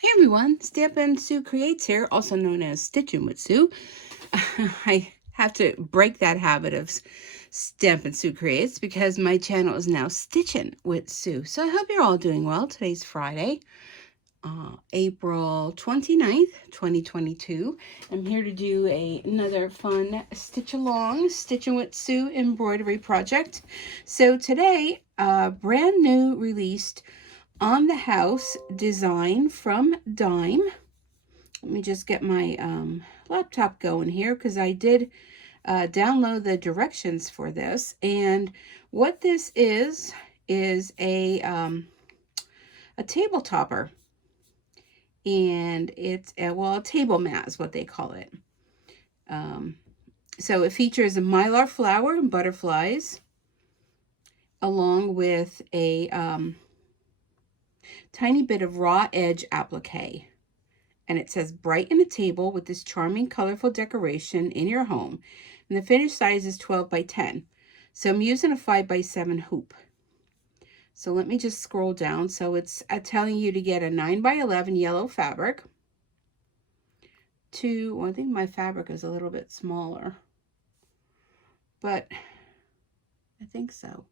Hey everyone, Stampin' Sue Creates here, also known as Stitchin' with Sue. I have to break that habit of Stampin' Sue Creates because my channel is now Stitchin' with Sue. So I hope you're all doing well. Today's Friday, April 29th, 2022. I'm here to do another fun Stitch Along, Stitchin' with Sue embroidery project. So today, brand new released On the House design from Dime. Let me just get my laptop going here because I did download the directions for this. And what this is a table topper. And it's a table mat is what they call it. So it features a Mylar flower and butterflies along with a tiny bit of raw edge applique. And it says brighten a table with this charming, colorful decoration in your home. And the finished size is 12 by 10. So I'm using a 5 by 7 hoop. So let me just scroll down. So it's telling you to get a 9 by 11 yellow fabric. I think my fabric is a little bit smaller. But I think so.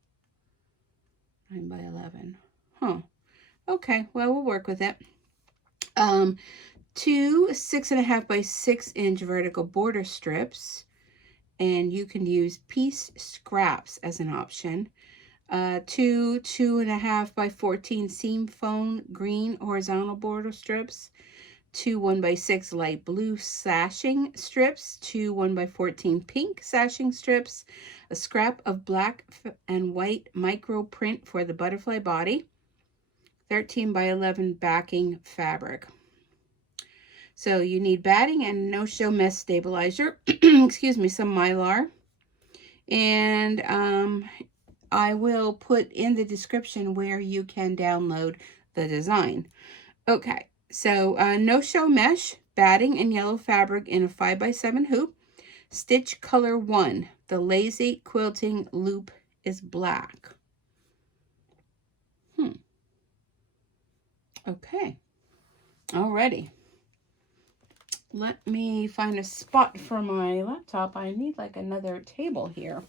9 by 11. Huh. Okay, well, we'll work with it. 2 6.5 by 6 inch vertical border strips, and you can use piece scraps as an option. 2 2.5 by 14 seam foam green horizontal border strips, 2 1 by 6 light blue sashing strips, 2 1 by 14 pink sashing strips, a scrap of black and white micro print for the butterfly body, 13 by 11 backing fabric. So you need batting and no-show mesh stabilizer, excuse me, some Mylar. And I will put in the description where you can download the design. Okay, so no-show mesh, batting and yellow fabric in a 5 by 7 hoop. Stitch color 1. The lazy quilting loop is black. Okay, alrighty. Let me find a spot for my laptop. I need like another table here.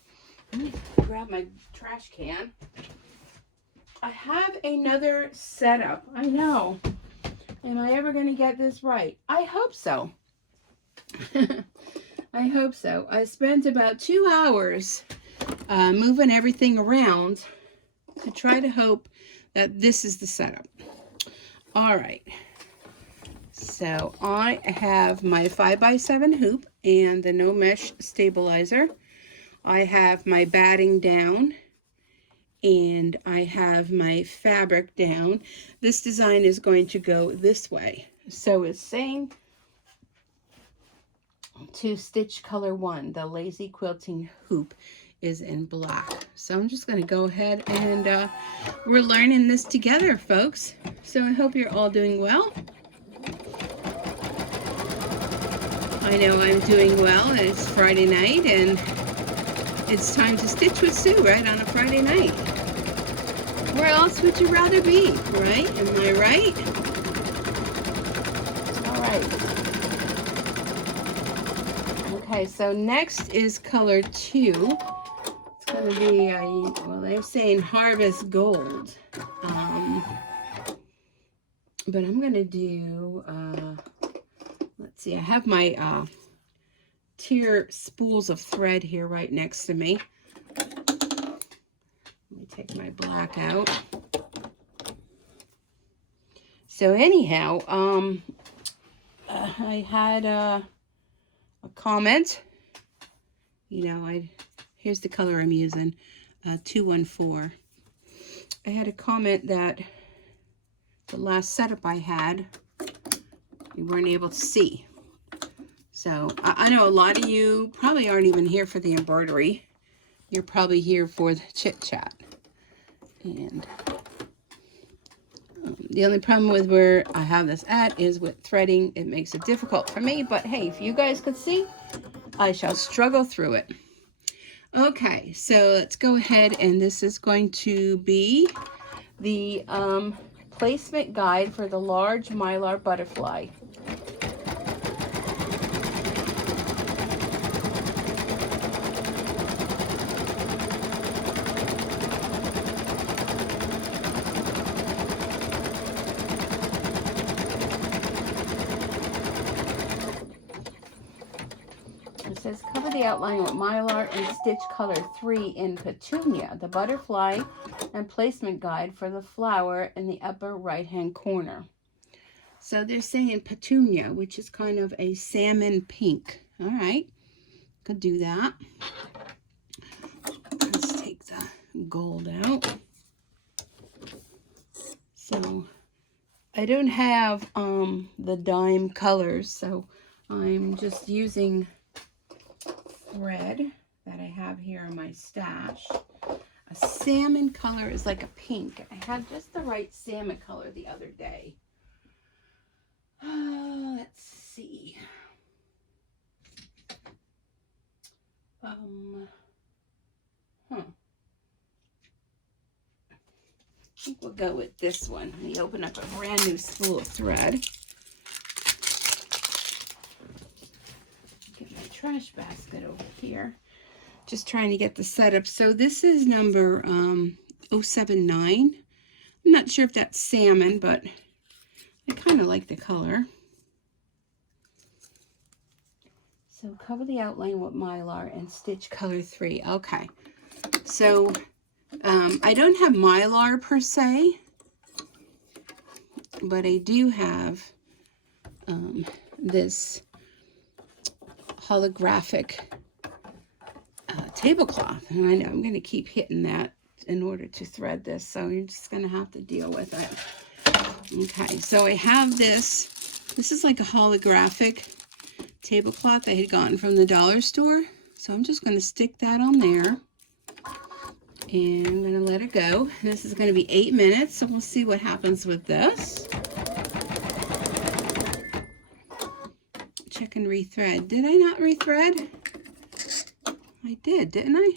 Let me grab my trash can. I have another setup. I know. Am I ever going to get this right? I hope so. I hope so. I spent about 2 hours moving everything around to try to hope that this is the setup. All right. So I have my 5 by 7 hoop and the no mesh stabilizer. I have my batting down and I have my fabric down. This design is going to go this way. So it's saying to stitch color 1, the lazy quilting hoop is in black. So I'm just going to go ahead and we're learning this together, folks. So I hope you're all doing well. I know I'm doing well, and it's Friday night, and it's time to stitch with Sue, right, on a Friday night. Where else would you rather be, right? Am I right? All right. Okay, so next is color 2. It's going to be, well, they're saying Harvest Gold. But I'm going to do... let's see, I have my tier spools of thread here right next to me. Let me take my black out. So anyhow, I had a comment. You know, here's the color I'm using, 214. I had a comment that the last setup I had, you weren't able to see. So I know a lot of you probably aren't even here for the embroidery. You're probably here for the chit chat. And the only problem with where I have this at is with threading. It makes it difficult for me, but hey, if you guys could see, I shall struggle through it. Okay, so let's go ahead, and this is going to be the placement guide for the large Mylar butterfly. It says cover the outline with Mylar and stitch color 3 in Petunia, the butterfly, and placement guide for the flower in the upper right hand corner. So they're saying Petunia, which is kind of a salmon pink. All right, could do that. Let's take the gold out. So I don't have the dime colors, so I'm just using thread that I have here in my stash. A salmon color is like a pink. I had just the right salmon color the other day. Let's see. I think we'll go with this one. Let me open up a brand new spool of thread. Get my trash basket over here. Just trying to get the setup. So this is number 079. I'm not sure if that's salmon, but I kind of like the color. So cover the outline with Mylar and stitch color 3. Okay. So I don't have Mylar per se, but I do have this holographic tablecloth, and I know I'm going to keep hitting that in order to thread this, so you're just going to have to deal with it. Okay, so I have this. This is like a holographic tablecloth I had gotten from the dollar store, so I'm just going to stick that on there, and I'm going to let it go. This is going to be 8 minutes, so we'll see what happens with this. Check and rethread. Did I not rethread? I did, didn't I?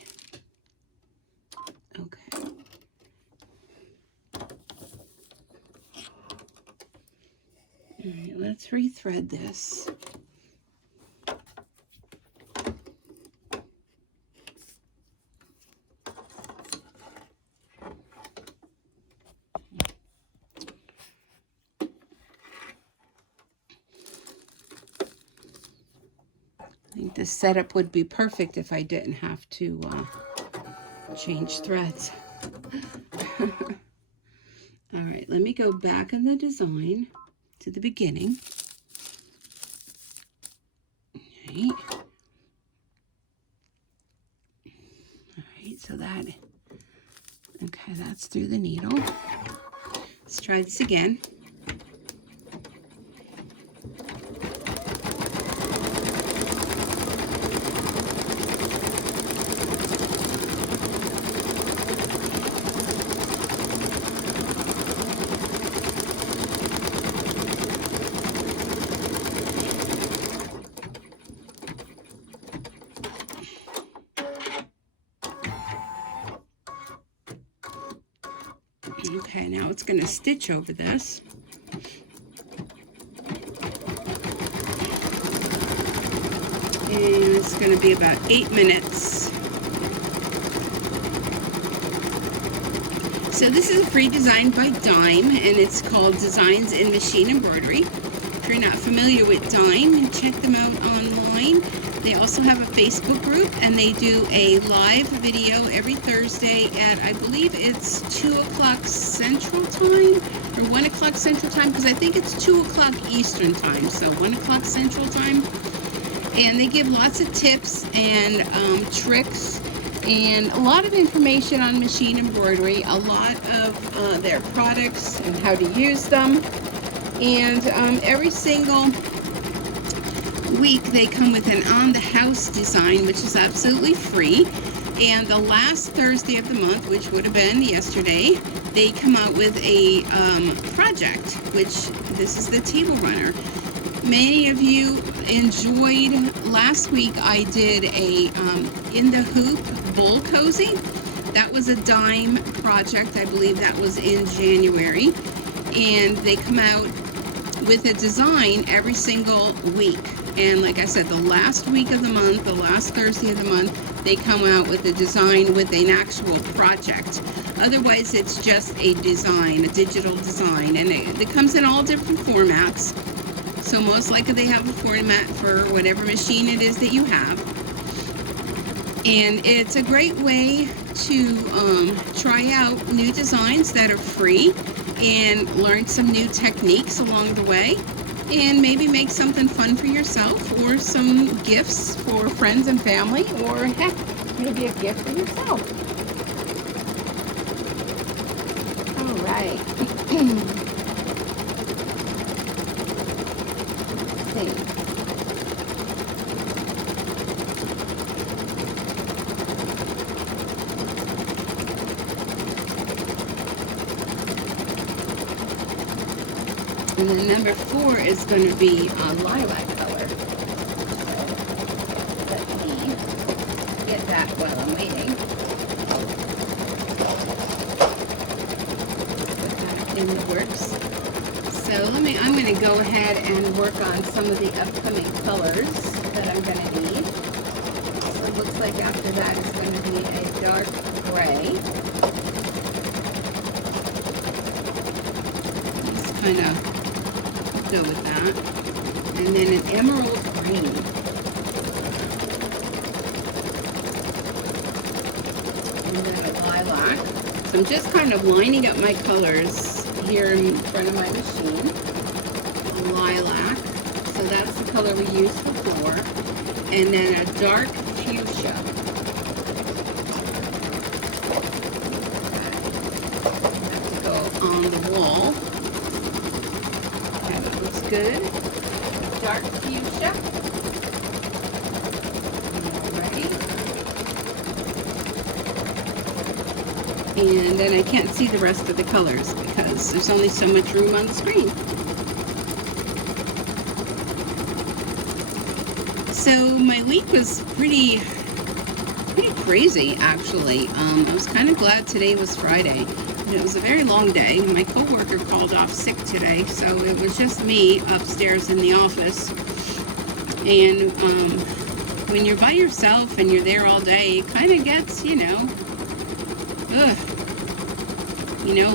Okay. All right, let's rethread this. I think this setup would be perfect if I didn't have to change threads. All right, let me go back in the design to the beginning. Okay. All right, so that, okay, that's through the needle. Let's try this again. Okay, now it's going to stitch over this. And it's going to be about 8 minutes. So this is a free design by Dime, and it's called Designs in Machine Embroidery. If you're not familiar with Dime, check them out online. They also have a Facebook group, and they do a live video every Thursday at, I believe it's 2 o'clock Central Time, or 1 o'clock Central Time, because I think it's 2 o'clock Eastern Time, so 1 o'clock Central Time. And they give lots of tips and tricks and a lot of information on machine embroidery, a lot of their products and how to use them. And every single week they come with an on-the-house design, which is absolutely free. And the last Thursday of the month, which would have been yesterday, they come out with a project, which this is the table runner. Many of you enjoyed, last week I did a In the Hoop Bowl Cozy. That was a Dime project. I believe that was in January. and they come out with a design every single week. And like I said, the last week of the month, the last Thursday of the month, they come out with a design with an actual project. Otherwise, it's just a design, a digital design, and it comes in all different formats. So most likely they have a format for whatever machine it is that you have. And it's a great way to try out new designs that are free and learn some new techniques along the way, and maybe make something fun for yourself, or some gifts for friends and family, or heck, maybe a gift for yourself. All right. Let's see. And then number 4 is going to be lilac color. So let me get that while I'm waiting. Put that in the works. So I'm going to go ahead and work on some of the upcoming colors that I'm going to need. So it looks like after that it's going to be a dark gray. Just kind of go with that. And then an emerald green. And then a lilac. So I'm just kind of lining up my colors here in front of my machine. Lilac. So that's the color we used before. And then a dark fuchsia. Have to go on the wall. Good. Dark fuchsia. Alrighty. And then I can't see the rest of the colors because there's only so much room on the screen. So my week was pretty crazy, actually. I was kind of glad today was Friday. It was a very long day. My coworker called off sick today, so it was just me upstairs in the office. And when you're by yourself and you're there all day, it kind of gets,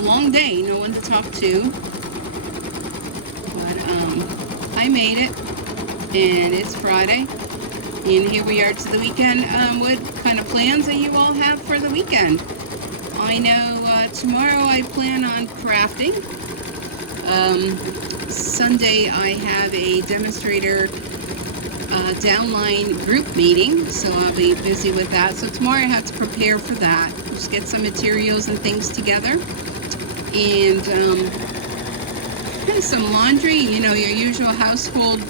long day, no one to talk to. But I made it, and it's Friday, and here we are to the weekend. What kind of plans do you all have for the weekend? I know tomorrow I plan on crafting. Sunday I have a demonstrator downline group meeting, so I'll be busy with that. So tomorrow I have to prepare for that. Just get some materials and things together. And some laundry, your usual household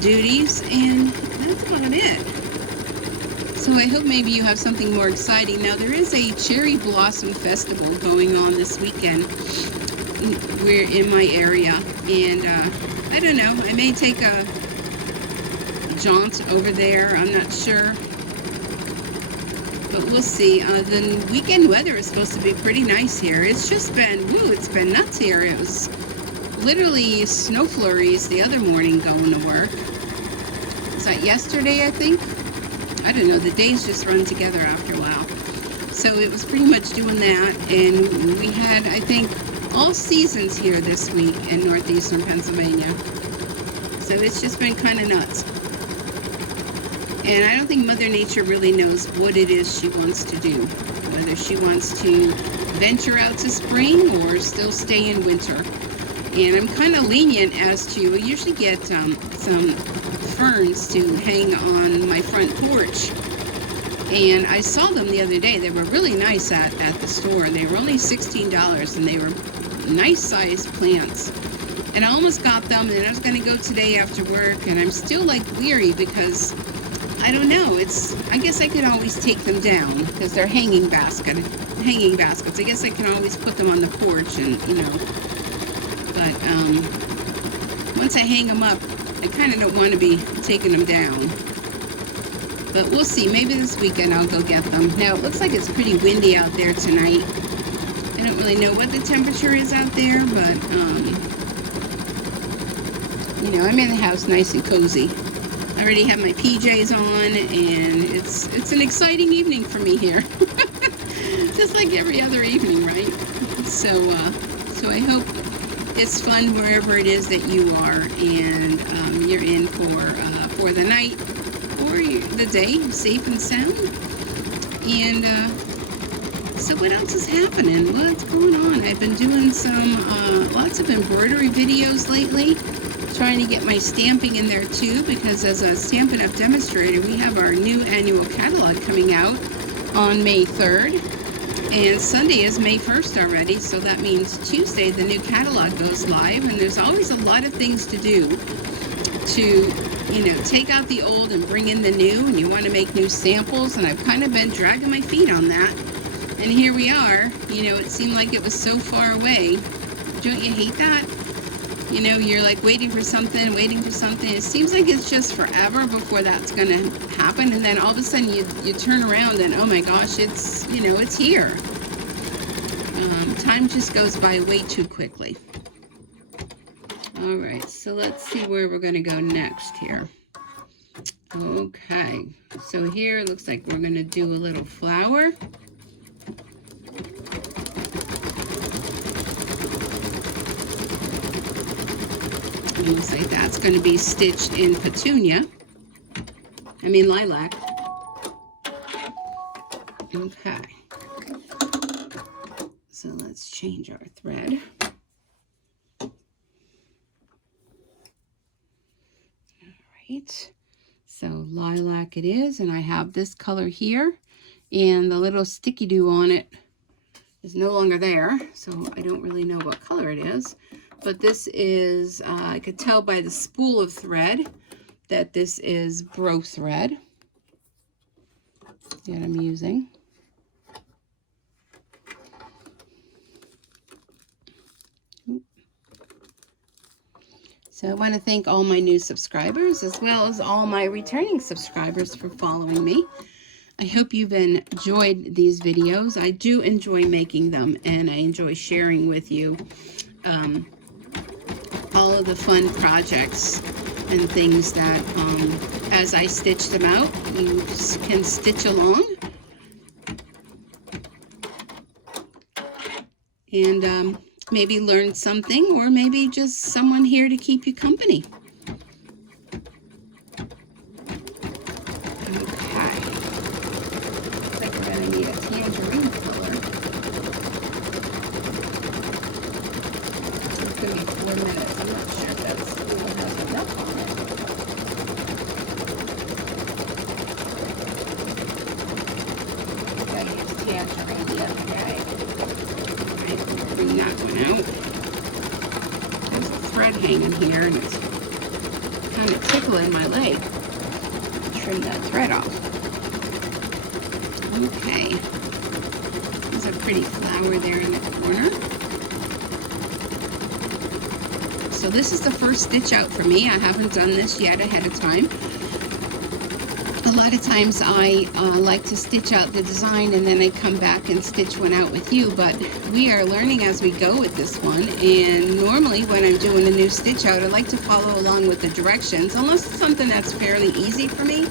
duties, and that's about it. So I hope maybe you have something more exciting. Now there is a cherry blossom festival going on this weekend. We're in my area, and I don't know, I may take a jaunt over there, I'm not sure. But we'll see. The weekend weather is supposed to be pretty nice here. It's just been, it's been nuts here. It was literally snow flurries the other morning going to work. Was that yesterday, I think? I don't know, the days just run together after a while. So it was pretty much doing that, and we had, I think, all seasons here this week in northeastern Pennsylvania. So it's just been kind of nuts. And I don't think Mother Nature really knows what it is she wants to do. Whether she wants to venture out to spring or still stay in winter. And I'm kind of lenient as to, I usually get some ferns to hang on my front porch. And I saw them the other day. They were really nice at the store. They were only $16, and they were nice sized plants. And I almost got them, and I was going to go today after work, and I'm still weary because I don't know. I guess I could always take them down because they're hanging baskets. I guess I can always put them on the porch, and but once I hang them up, I kind of don't want to be taking them down. But we'll see. Maybe this weekend I'll go get them. Now, it looks like it's pretty windy out there tonight. I don't really know what the temperature is out there, but, you know, I'm in the house nice and cozy. I already have my PJs on, and it's an exciting evening for me here. Just like every other evening, right? So I hope it's fun wherever it is that you are, and you're in for the night or the day, safe and sound. And so what else is happening? What's going on? I've been doing some lots of embroidery videos lately, trying to get my stamping in there too, because as a Stampin' Up! Demonstrator, we have our new annual catalog coming out on May 3rd. And Sunday is May 1st already, so that means Tuesday the new catalog goes live, and there's always a lot of things to do to, you know, take out the old and bring in the new, and you want to make new samples, and I've kind of been dragging my feet on that. And here we are. You know, it seemed like it was so far away. Don't you hate that? You know, you're like waiting for something. It seems like it's just forever before that's going to happen. And then all of a sudden you turn around and, oh my gosh, it's, you know, it's here. Time just goes by way too quickly. All right, so let's see where we're going to go next here. Okay, so here it looks like we're going to do a little flower. It looks like that's going to be stitched in petunia. I mean lilac. Okay. So let's change our thread. All right. So lilac it is, and I have this color here, and the little sticky do on it is no longer there, so I don't really know what color it is. But this is, I could tell by the spool of thread that this is bro thread that I'm using. So I want to thank all my new subscribers as well as all my returning subscribers for following me. I hope you've enjoyed these videos. I do enjoy making them, and I enjoy sharing with you all of the fun projects and things that as I stitch them out, you can stitch along and maybe learn something, or maybe just someone here to keep you company. Okay. Looks like we're going to need a tangerine color. It's going to be 4 minutes. I'm not sure if that spool has enough on it. Gotta use tangerine the other day. Bring that one out. There's a thread hanging here, and it's kind of tickling my leg. Trim that thread off. Okay. There's a pretty flower there in the corner. So this is the first stitch out for me. I haven't done this yet ahead of time. A lot of times I like to stitch out the design and then I come back and stitch one out with you, but we are learning as we go with this one, and normally when I'm doing a new stitch out I like to follow along with the directions, unless it's something that's fairly easy for me,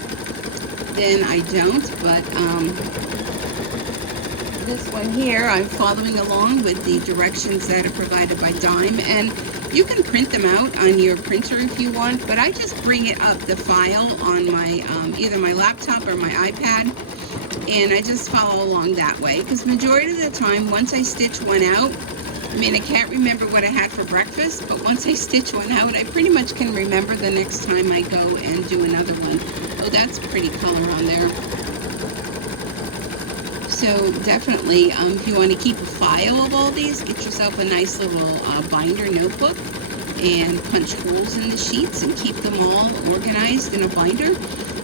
then I don't, but this one here I'm following along with the directions that are provided by Dime, and you can print them out on your printer if you want, but I just bring it up the file on my either my laptop or my iPad, and I just follow along that way, because majority of the time once I stitch one out, I mean I can't remember what I had for breakfast, but once I stitch one out I pretty much can remember the next time I go and do another one. Oh, that's a pretty color on there. So definitely, if you want to keep a file of all these, get yourself a nice little binder notebook and punch holes in the sheets and keep them all organized in a binder.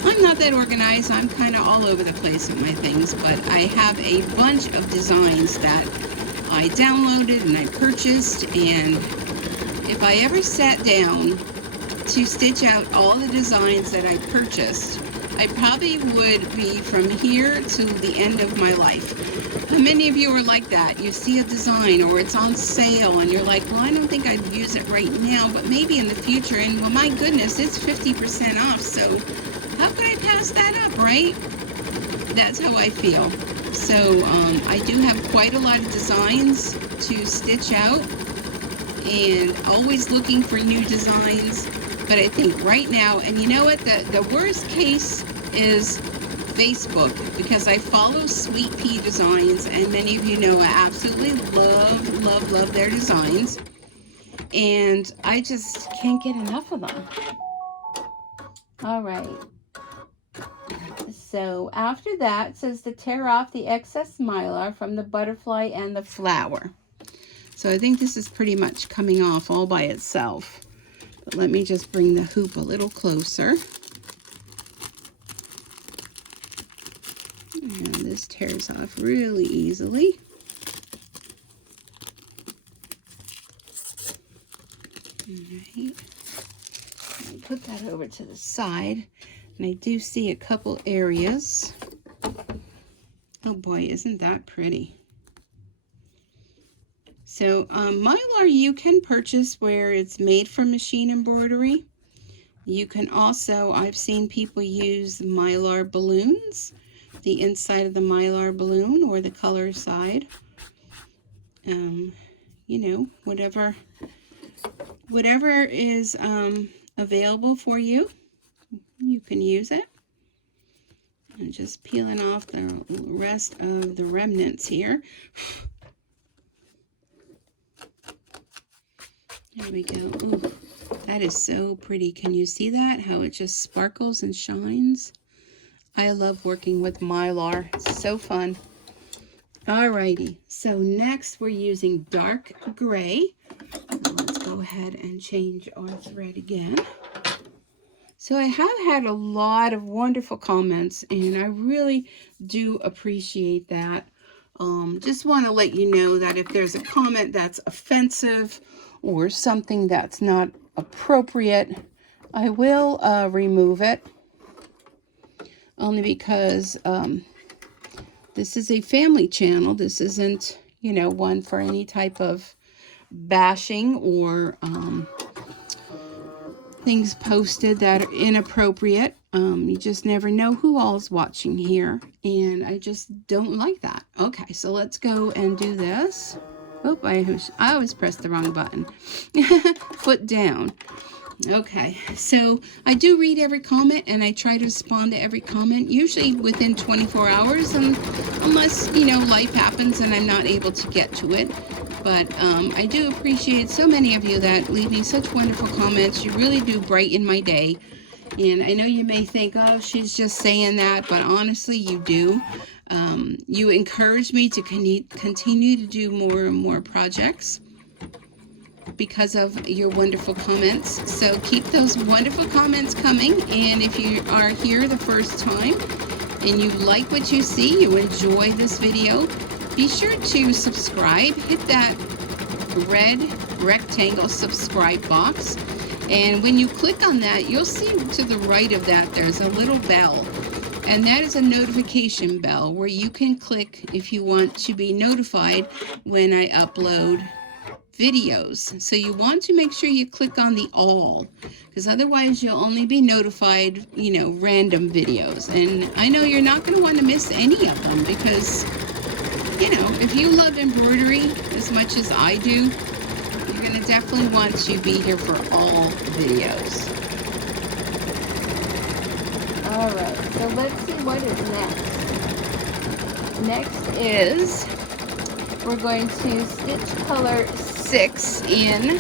I'm not that organized. I'm kind of all over the place with my things, but I have a bunch of designs that I downloaded and I purchased, and if I ever sat down to stitch out all the designs that I purchased, I probably would be from here to the end of my life. Many of you are like that. You see a design or it's on sale and you're like, well, I don't think I'd use it right now, but maybe in the future. And well, my goodness, it's 50% off. So how could I pass that up, right? That's how I feel. So I do have quite a lot of designs to stitch out and always looking for new designs. But I think right now, and you know what, the worst case is Facebook, because I follow Sweet Pea Designs, and many of you know I absolutely love their designs, and I just can't get enough of them. All right, so after that, it says to tear off the excess Mylar from the butterfly and the flower. So I think this is pretty much coming off all by itself, but let me just bring the hoop a little closer. And this tears off really easily. Alright, I'll put that over to the side. And I do see a couple areas. Oh boy, isn't that pretty. So Mylar you can purchase where it's made from machine embroidery. You can also, I've seen people use Mylar balloons, the inside of the Mylar balloon or the color side. You know, whatever is available for you, you can use it. And just peeling off the rest of the remnants here. There we go. Ooh, that is so pretty. Can you see that? How it just sparkles and shines? I love working with Mylar. It's so fun. Alrighty, so next we're using dark gray. Let's go ahead and change our thread again. So I have had a lot of wonderful comments, and I really do appreciate that. Just want to let you know that if there's a comment that's offensive or something that's not appropriate, I will remove it. Only because this is a family channel. This isn't, you know, one for any type of bashing or things posted that are inappropriate. You just never know who all's watching here, and I just don't like that. Okay, so let's go and do this. Oh, I always pressed the wrong button. Foot down. Okay, so I do read every comment, and I try to respond to every comment, usually within 24 hours, unless, you know, life happens and I'm not able to get to it. But I do appreciate so many of you that leave me such wonderful comments. You really do brighten my day. And I know you may think, oh, she's just saying that, but honestly, you do. You encourage me to continue to do more and more projects because of your wonderful comments. So keep those wonderful comments coming. And if you are here the first time and you like what you see, you enjoy this video, be sure to subscribe. Hit that red rectangle subscribe box. And when you click on that, you'll see to the right of that, there's a little bell. And that is a notification bell where you can click if you want to be notified when I upload videos. So you want to make sure you click on the all, because otherwise you'll only be notified, you know, random videos. And I know you're not going to want to miss any of them, because, you know, if you love embroidery as much as I do, you're going to definitely want to be here for all videos. Alright, so let's see what is next. Next is, we're going to stitch color 6 in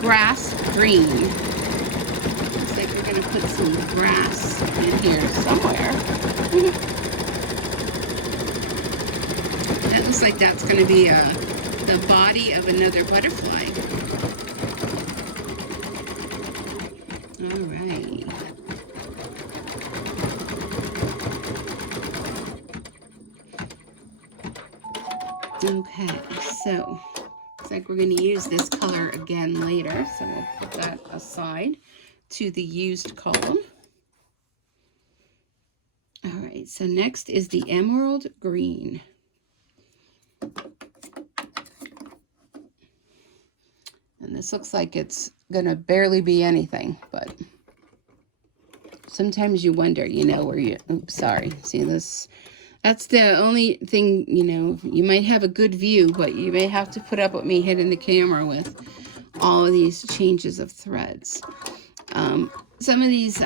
grass green. Looks like we're going to put some grass in here somewhere. That looks like that's going to be the body of another butterfly. All right. Okay, so looks like we're going to use this color again later, so we'll put that aside to the used column. All right, so next is the emerald green. And this looks like it's gonna barely be anything, but sometimes you wonder, you know, where you, oops, sorry. See this? That's the only thing, you know, you might have a good view, but you may have to put up with me hitting the camera with all of these changes of threads. Some of these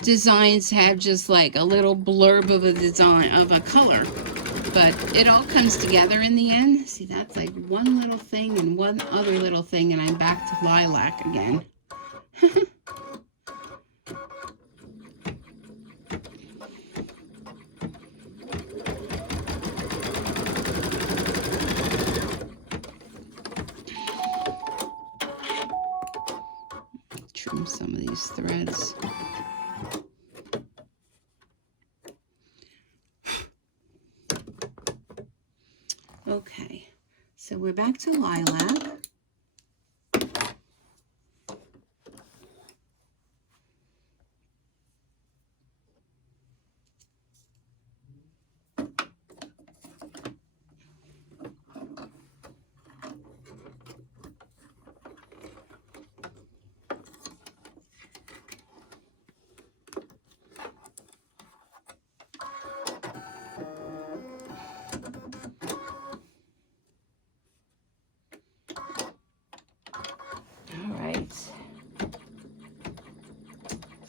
designs have just like a little blurb of a design of a color, but it all comes together in the end. See, that's like one little thing and one other little thing, and I'm back to lilac again. Trim some of these threads. Okay, so we're back to lilac.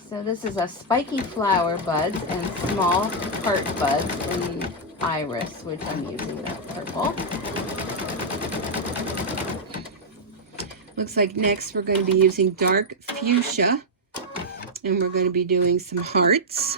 So this is a spiky flower buds and small heart buds in iris, which I'm using that purple. Looks like next we're going to be using dark fuchsia, and we're going to be doing some hearts.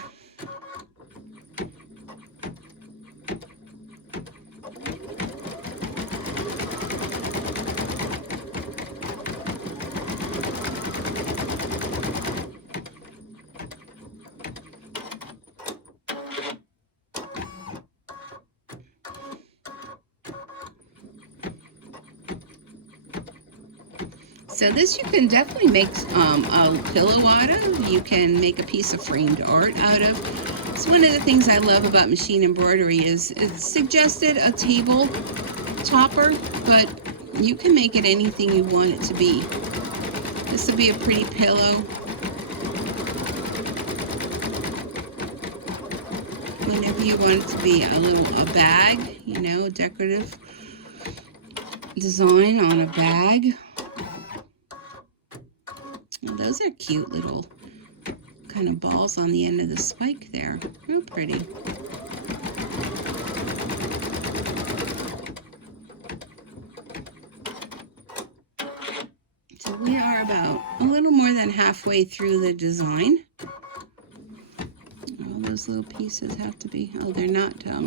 So this you can definitely make a pillow out of. You can make a piece of framed art out of. So one of the things I love about machine embroidery is it's suggested a table topper, but you can make it anything you want it to be. This will be a pretty pillow. Whenever you want it to be a bag, you know, a decorative design on a bag. Well, those are cute little kind of balls on the end of the spike there. Real pretty. So we are about a little more than halfway through the design. All those little pieces have to be, oh, they're not cut.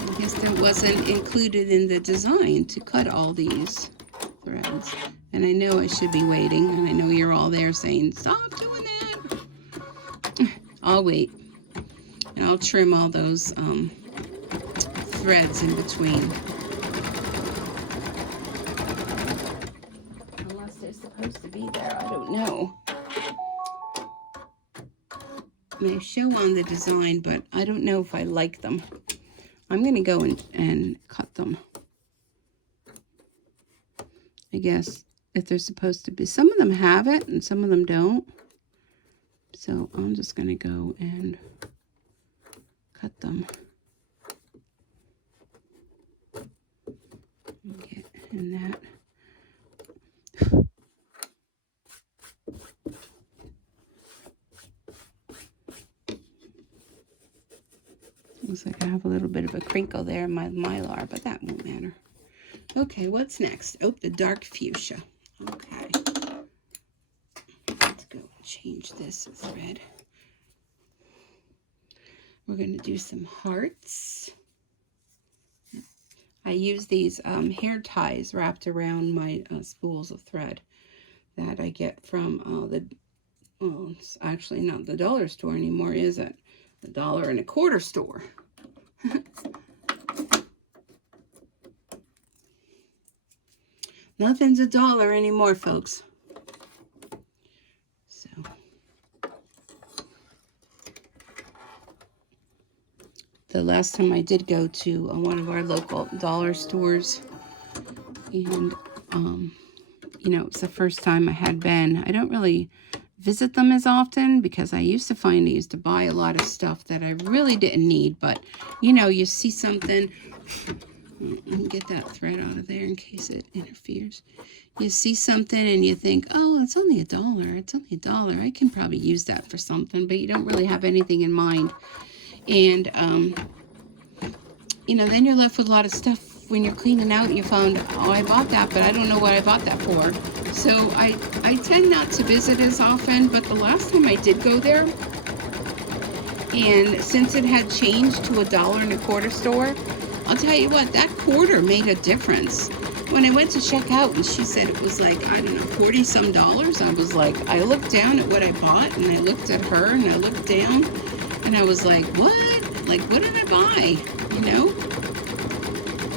I guess that wasn't included in the design to cut all these threads. And I know I should be waiting, and I know you're all there saying, stop doing that. I'll wait. And I'll trim all those threads in between. Unless they're supposed to be there, I don't know. They show on the design, but I don't know if I like them. I'm going to go and cut them. I guess if they're supposed to be. Some of them have it and some of them don't. So I'm just going to go and cut them. Get in that. Looks like I have a little bit of a crinkle there in my Mylar, but that won't matter. Okay, what's next? Oh, the dark fuchsia. Okay. Let's go change this thread. We're going to do some hearts. I use these hair ties wrapped around my spools of thread that I get from it's actually not the dollar store anymore, is it? The $1.25 store. Nothing's $1 anymore, folks. So last time I did go to one of our local dollar stores, and you know, it's the first time I had been. I don't really visit them as often because I used to find I used to buy a lot of stuff that I really didn't need, but you know, you see something. Let me get that thread out of there in case it interferes. You see something and you think, oh, it's only $1. It's only $1. I can probably use that for something, but you don't really have anything in mind. And, you know, then you're left with a lot of stuff when you're cleaning out and you found, oh, I bought that, but I don't know what I bought that for. So I tend not to visit as often, but the last time I did go there, and since it had changed to $1.25 store, I'll tell you what, that quarter made a difference. When I went to check out and she said it was like, I don't know, 40 some dollars, I was like, I looked down at what I bought and I looked at her and I looked down and I was like, what? Like, what did I buy? You know?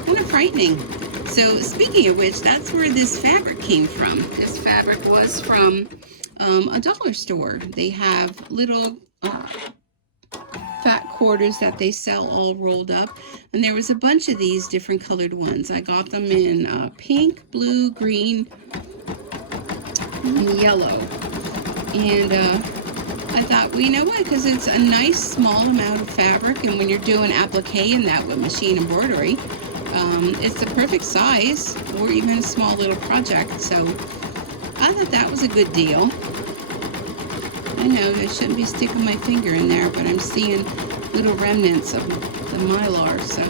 Kind of frightening. So speaking of which, that's where this fabric came from. This fabric was from a dollar store. They have little fat quarters that they sell all rolled up, and there was a bunch of these different colored ones. I got them in pink, blue, green, and yellow. And I thought, well, you know what, because it's a nice small amount of fabric, and when you're doing applique and that with machine embroidery, it's the perfect size, or even a small little project. So I thought that was a good deal. I know I shouldn't be sticking my finger in there, but I'm seeing little remnants of the Mylar, so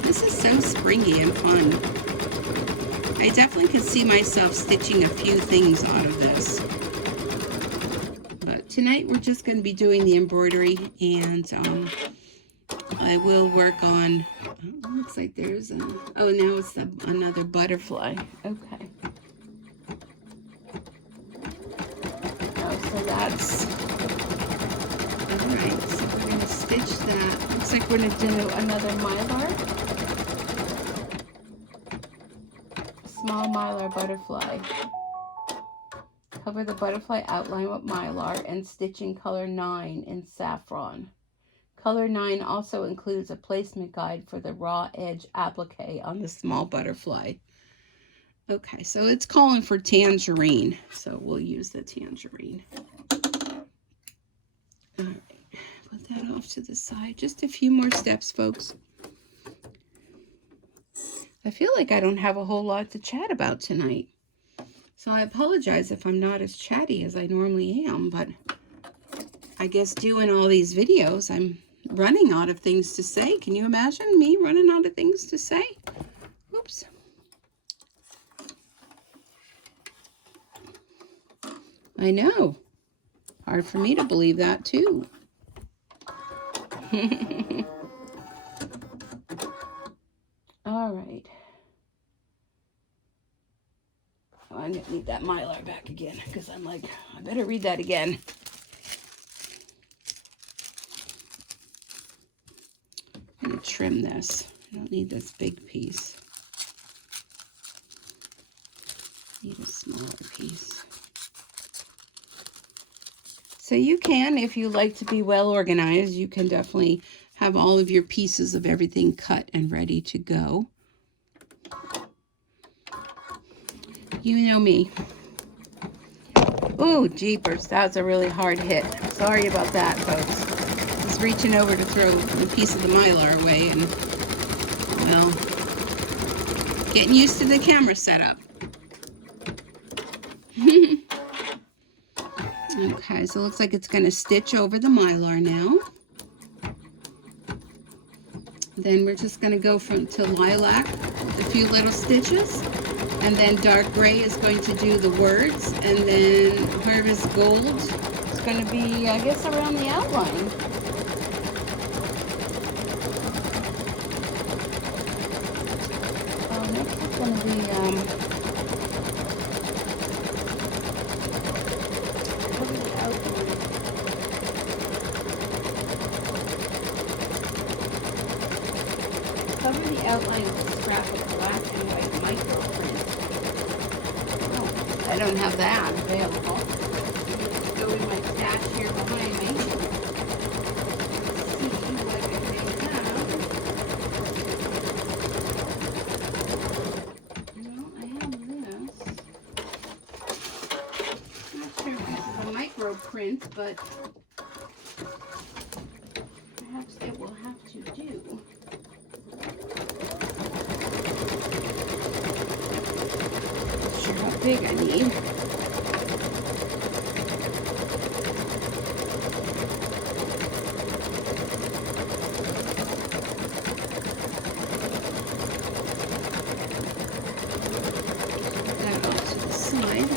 this is so springy and fun. I definitely could see myself stitching a few things out of this. But tonight we're just going to be doing the embroidery, and I will work on, looks like there's a, oh, now it's another butterfly. Okay. So that's, all right, so we're going to stitch that. Looks like we're going to do another Mylar. Small Mylar butterfly. Cover the butterfly outline with Mylar and stitch in color 9 in saffron. Color 9 also includes a placement guide for the raw edge applique on the small butterfly. Okay, so it's calling for tangerine, so we'll use the tangerine. All right, put that off to the side. Just a few more steps, folks. I feel like I don't have a whole lot to chat about tonight, so I apologize if I'm not as chatty as I normally am, but I guess doing all these videos, I'm running out of things to say. Can you imagine me running out of things to say? Oops. I know. Hard for me to believe that, too. All right. Oh, I need that Mylar back again, because I'm like, I better read that again. I'm going to trim this. I don't need this big piece. I need a smaller piece. So you can, if you like to be well organized, you can definitely have all of your pieces of everything cut and ready to go. You know me. Oh, jeepers, that's a really hard hit. Sorry about that, folks. I was reaching over to throw a piece of the Mylar away and, well, getting used to the camera setup. Okay, so it looks like it's going to stitch over the Mylar now. Then we're just going to go to lilac with a few little stitches. And then dark gray is going to do the words. And then harvest gold is going to be, I guess, around the outline. Next is going to be, cover the outline with a scrap of black and white microprint. Oh, I don't have that available. Go in my stash here behind me. lines, but perhaps it will have to do. Not sure how big I need. That off to the side.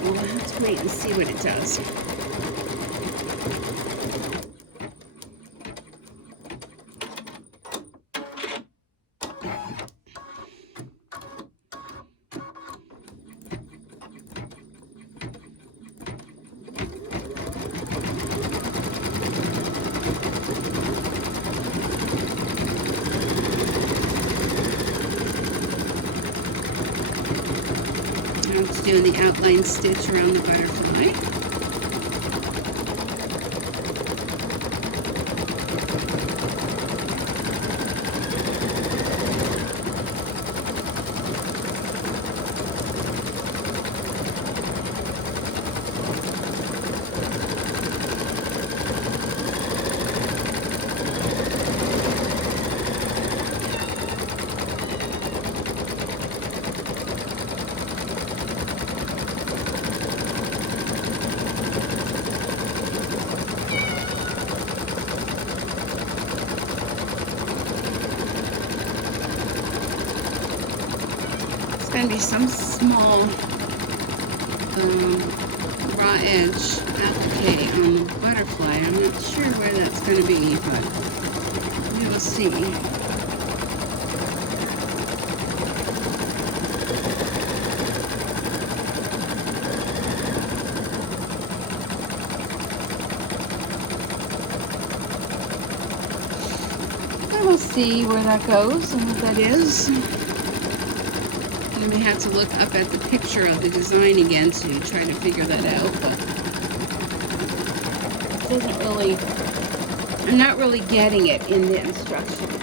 We'll have to wait and see what it does. Now it's doing the outline stitch around the butterfly. Going to be some small raw edge applique on the butterfly. I'm not sure where that's going to be, but we will see. And we'll see where that goes and what that is. We have to look up at the picture of the design again to try to figure that out, but it doesn't really, I'm not really getting it in the instructions.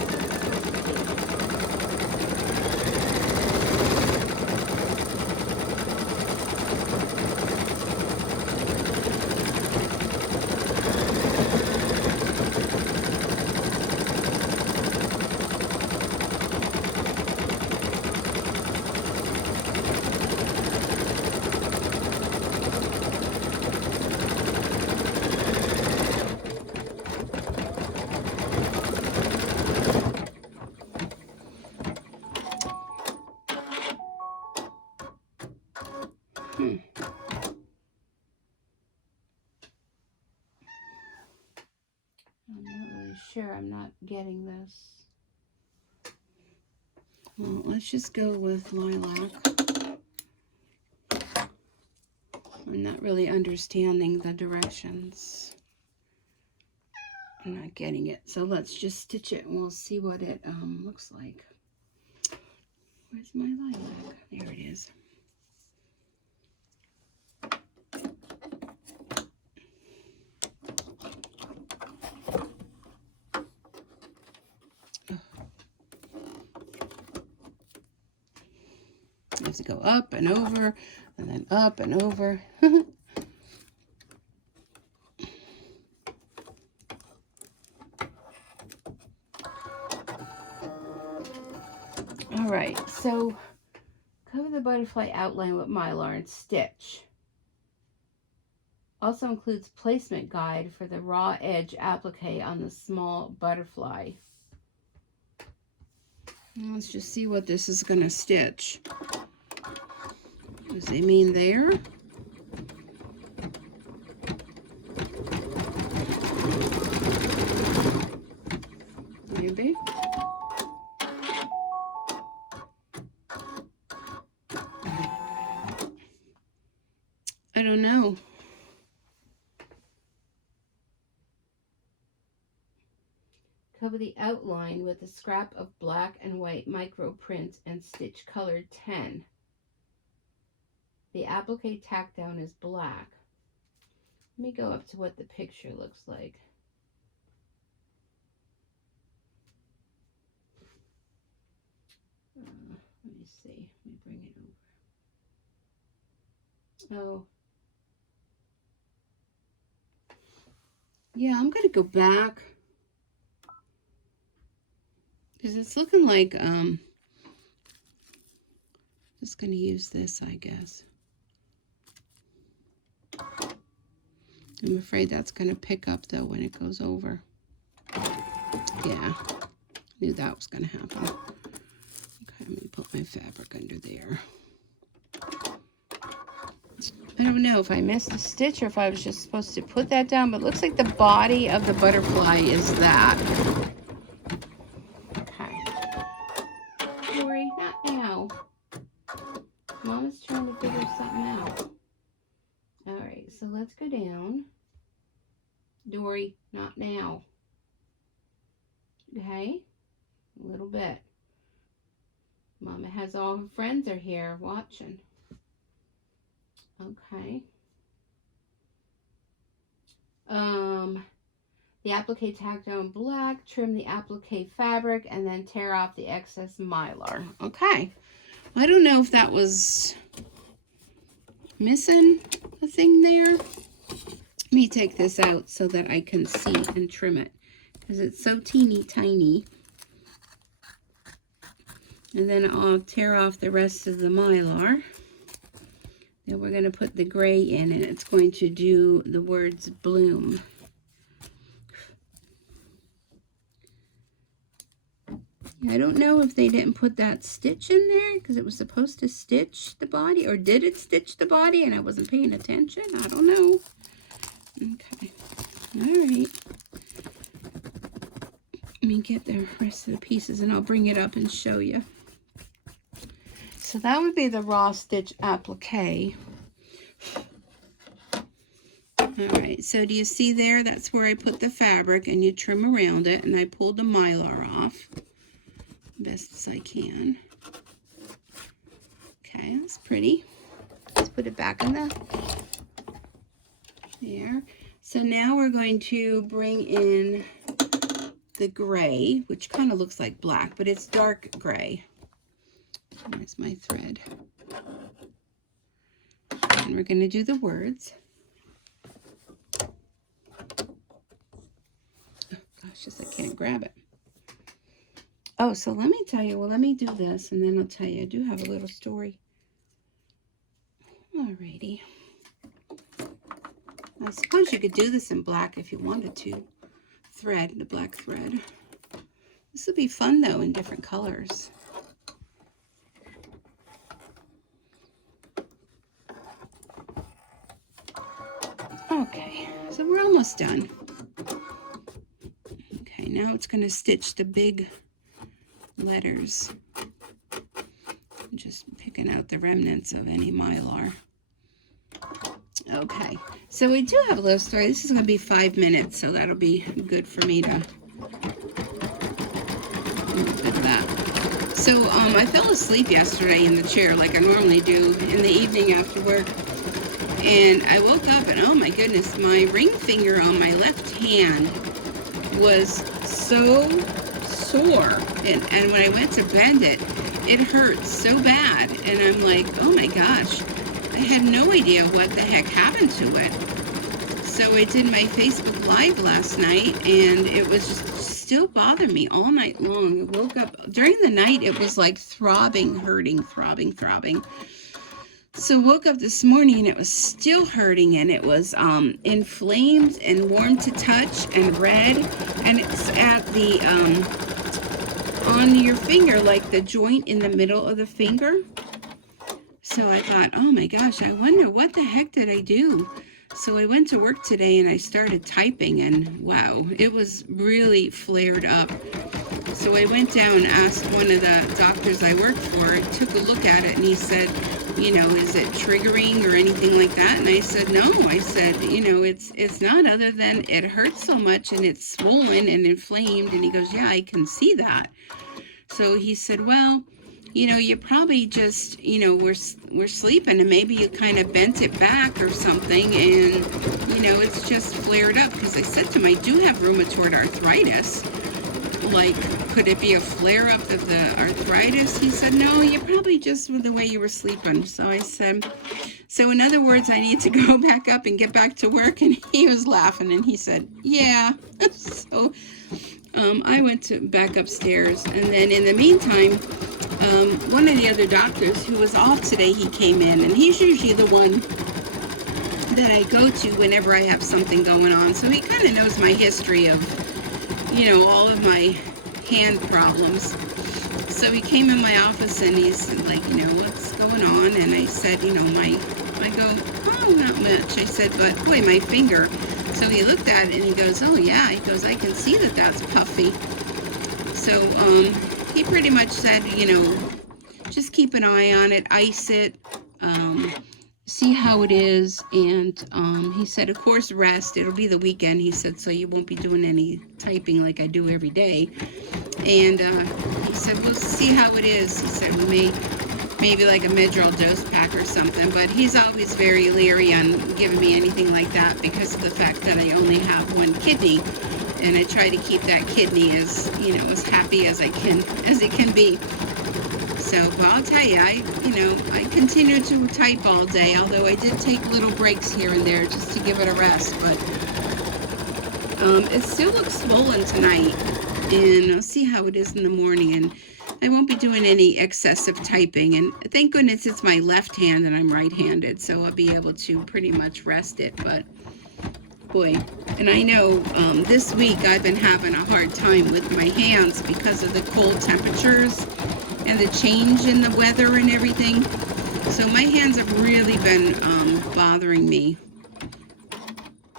I'm not really sure. I'm not getting this. Well, let's just go with lilac. I'm not really understanding the directions. I'm not getting it. So let's just stitch it and we'll see what it looks like. Where's my lilac? There it is. You have to go up and over, and then up and over. All right, so cover the butterfly outline with Mylar and stitch. Also includes placement guide for the raw edge applique on the small butterfly. Let's just see what this is going to stitch. Does it mean there? Maybe. I don't know. Cover the outline with a scrap of black and white micro print and stitch color 10. The applique tack down is black. Let me go up to what the picture looks like. Let me see. Let me bring it over. Oh. Yeah, I'm going to go back. Because it's looking like, just going to use this, I guess. I'm afraid that's going to pick up, though, when it goes over. Yeah, knew that was going to happen. Okay, I'm going to put my fabric under there. I don't know if I missed a stitch or if I was just supposed to put that down, but it looks like the body of the butterfly is that. Okay. Dory, not now. Mama's trying to figure something out. All right, so let's go down. Dory, not now. Okay, a little bit. Mama has all her friends are here watching. Okay. The applique tack down black, trim the applique fabric, and then tear off the excess mylar. Okay. I don't know if that was missing a thing there. Let me take this out so that I can see and trim it, because it's so teeny tiny. And then I'll tear off the rest of the mylar. Then we're going to put the gray in, and it's going to do the words bloom. I don't know if they didn't put that stitch in there because it was supposed to stitch the body, or did it stitch the body and I wasn't paying attention? I don't know. Okay. All right. Let me get the rest of the pieces and I'll bring it up and show you. So that would be the raw stitch applique. All right, so do you see there? That's where I put the fabric, and you trim around it, and I pulled the mylar off best as I can. Okay, that's pretty. Let's put it back in there. So now we're going to bring in the gray, which kind of looks like black, but it's dark gray. There's my thread. And we're going to do the words. Oh, gosh, just I can't grab it. Oh, so let me tell you, well, let me do this, and then I'll tell you. I do have a little story. Alrighty. I suppose you could do this in black if you wanted to. Thread, the black thread. This would be fun, though, in different colors. Okay, so we're almost done. Okay, now it's going to stitch the big letters. I'm just picking out the remnants of any mylar. Okay, so we do have a little story. This is going to be 5 minutes, so that'll be good for me to look at that. So I fell asleep yesterday in the chair like I normally do in the evening after work. And I woke up and oh my goodness, my ring finger on my left hand was so sore. And when I went to bend it, it hurt so bad. And I'm like, oh my gosh, I had no idea what the heck happened to it. So I did my Facebook Live last night, and it was just still bothering me all night long. I woke up, during the night, it was like throbbing, hurting, throbbing. So woke up this morning and it was still hurting, and it was inflamed and warm to touch and red, and it's at the on your finger, like the joint in the middle of the finger. So I thought, oh my gosh, I wonder what the heck did I do? So I went to work today and I started typing, and wow, it was really flared up. So I went down and asked one of the doctors I worked for, took a look at it, and he said, you know, is it triggering or anything like that? And I said, no. I said, you know, it's not, other than it hurts so much and it's swollen and inflamed. And he goes, yeah, I can see that. So he said, well, you know, you probably just, you know, we're sleeping and maybe you kind of bent it back or something, and, you know, it's just flared up. Because I said to him, I do have rheumatoid arthritis. Like, could it be a flare-up of the arthritis? He said, no, you probably just with the way you were sleeping. So I said, so in other words, I need to go back up and get back to work. And he was laughing and he said, yeah. So I went back upstairs, and then in the meantime, one of the other doctors who was off today, he came in, and he's usually the one that I go to whenever I have something going on. So he kind of knows my history of, you know, all of my hand problems. So he came in my office and he said, like, you know, what's going on? And I said, you know, I go, oh, not much. I said, but boy, my finger. So he looked at it and he goes, oh yeah. He goes, I can see that that's puffy. So he pretty much said, you know, just keep an eye on it, ice it, see how it is. And he said, of course, rest. It'll be the weekend, he said, so you won't be doing any typing like I do every day. And he said, we'll see how it is. He said, we maybe like a Midroll dose pack or something, but he's always very leery on giving me anything like that because of the fact that I only have one kidney, and I try to keep that kidney as, you know, as happy as it can be. So, but I'll tell you, I continue to type all day, although I did take little breaks here and there just to give it a rest, but it still looks swollen tonight, and I'll see how it is in the morning. And I won't be doing any excessive typing, and thank goodness it's my left hand and I'm right-handed, so I'll be able to pretty much rest it. But boy, and I know this week I've been having a hard time with my hands because of the cold temperatures and the change in the weather and everything. So my hands have really been bothering me.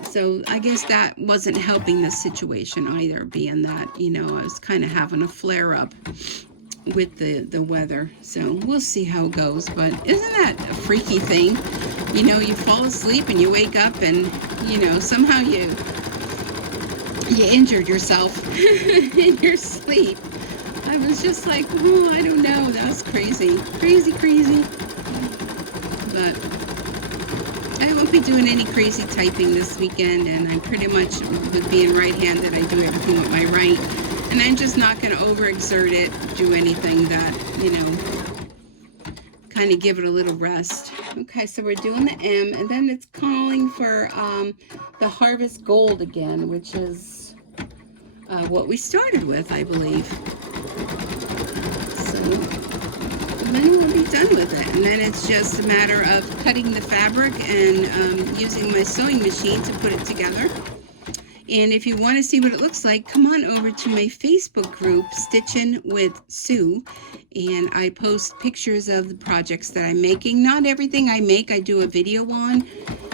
So I guess that wasn't helping the situation either, being that, you know, I was kind of having a flare-up with the weather. So we'll see how it goes. But isn't that a freaky thing? You know, you fall asleep and you wake up and, you know, somehow you injured yourself in your sleep. I was just like, oh, I don't know. That's crazy. Crazy. But I won't be doing any crazy typing this weekend, and I'm pretty much, with being right-handed, I do everything with my right. And I'm just not going to overexert it, do anything that, you know, kind of give it a little rest. Okay, so we're doing the M, and then it's calling for the Harvest Gold again, which is what we started with, I believe. So then we'll be done with it. And then it's just a matter of cutting the fabric and using my sewing machine to put it together. And if you want to see what it looks like, come on over to my Facebook group, Stitchin with Sue, and I post pictures of the projects that I'm making. Not everything I make I do a video on,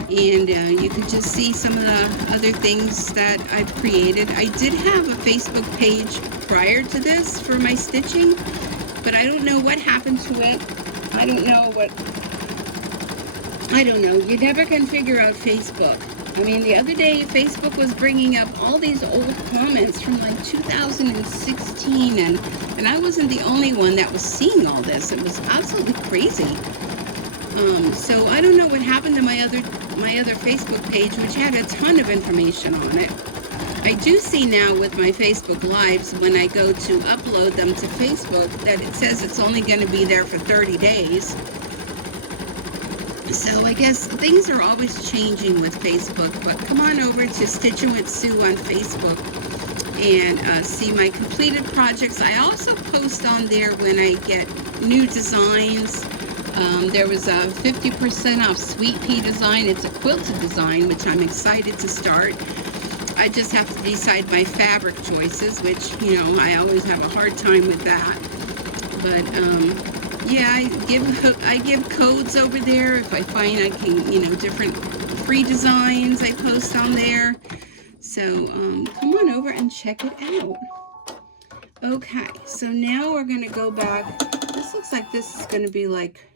and you can just see some of the other things that I've created. I did have a Facebook page prior to this for my stitching, but I don't know what happened to it. I don't know. You never can figure out Facebook. I mean, the other day, Facebook was bringing up all these old comments from like 2016, and I wasn't the only one that was seeing all this. It was absolutely crazy. So I don't know what happened to my other Facebook page, which had a ton of information on it. I do see now with my Facebook Lives, when I go to upload them to Facebook, that it says it's only going to be there for 30 days. So I guess things are always changing with Facebook, but come on over to Stitchin with Sue on Facebook and see my completed projects. I also post on there when I get new designs. There was a 50% off Sweet Pea design. It's a quilted design, which I'm excited to start. I just have to decide my fabric choices, which, you know, I always have a hard time with that. But yeah, I give codes over there if I find I can, you know, different free designs I post on there. So come on over and check it out. Okay, so now we're going to go back. This looks like this is going to be like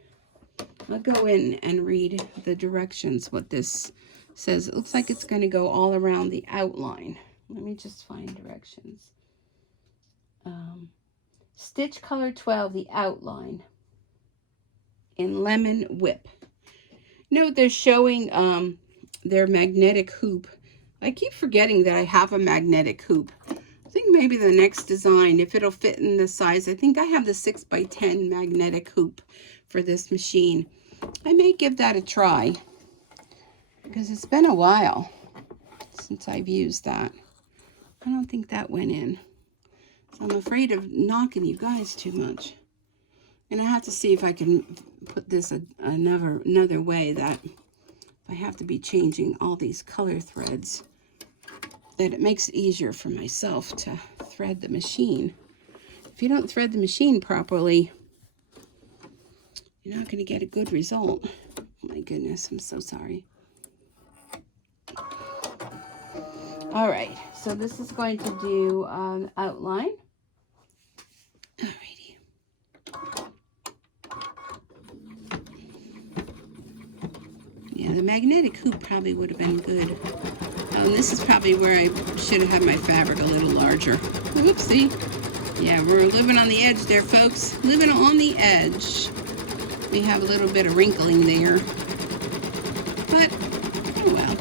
I'll go in and read the directions, what this says. It looks like it's going to go all around the outline. Let me just find directions. Stitch color 12, the outline, in lemon whip. Note they're showing their magnetic hoop. I keep forgetting that I have a magnetic hoop. I think maybe the next design, if it'll fit in the size, I think I have the 6x10 magnetic hoop for this machine. I may give that a try because it's been a while since I've used that. I don't think that went in. So I'm afraid of knocking you guys too much. And I have to see if I can put this another way, that if I have to be changing all these color threads, that it makes it easier for myself to thread the machine. If you don't thread the machine properly, you're not going to get a good result. Oh my goodness, I'm so sorry. All right, so this is going to do outline. Alrighty. Yeah, the magnetic hoop probably would have been good. And this is probably where I should have had my fabric a little larger. Whoopsie. Yeah, we're living on the edge there, folks. Living on the edge. We have a little bit of wrinkling there. But, oh well.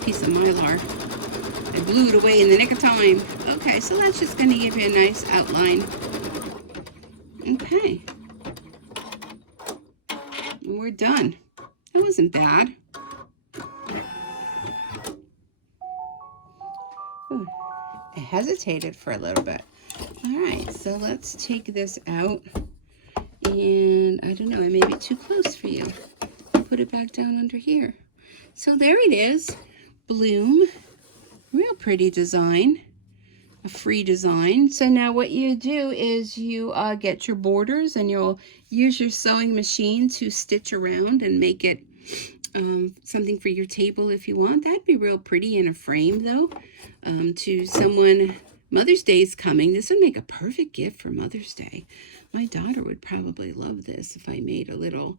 Piece of Mylar. I blew it away in the nick of time. Okay, so that's just going to give you a nice outline. Okay. And we're done. That wasn't bad. Ooh, I hesitated for a little bit. All right, so let's take this out. And I don't know, I may be too close for you. I'll put it back down under here. So there it is. Bloom. Real pretty design. A free design. So now what you do is you get your borders and you'll use your sewing machine to stitch around and make it something for your table if you want. That'd be real pretty in a frame though. To someone, Mother's Day is coming. This would make a perfect gift for Mother's Day. My daughter would probably love this if I made a little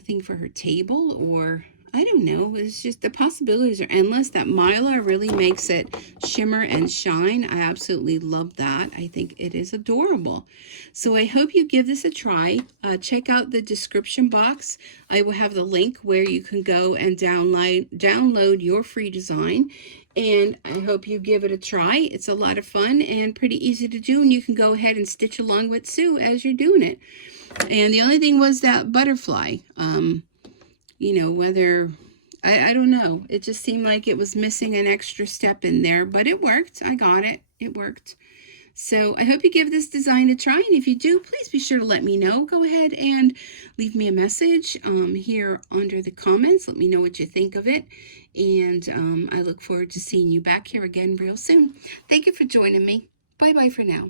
thing for her table, or I don't know. It's just the possibilities are endless. That Mylar really makes it shimmer and shine. I absolutely love that. I think it is adorable. So I hope you give this a try. Check out the description box. I will have the link where you can go and download your free design. And I hope you give it a try. It's a lot of fun and pretty easy to do. And you can go ahead and stitch along with Sue as you're doing it. And the only thing was that butterfly. You know, whether, I don't know. It just seemed like it was missing an extra step in there. But it worked. I got it. It worked. So I hope you give this design a try. And if you do, please be sure to let me know. Go ahead and leave me a message here under the comments. Let me know what you think of it. And I look forward to seeing you back here again real soon. Thank you for joining me. Bye-bye for now.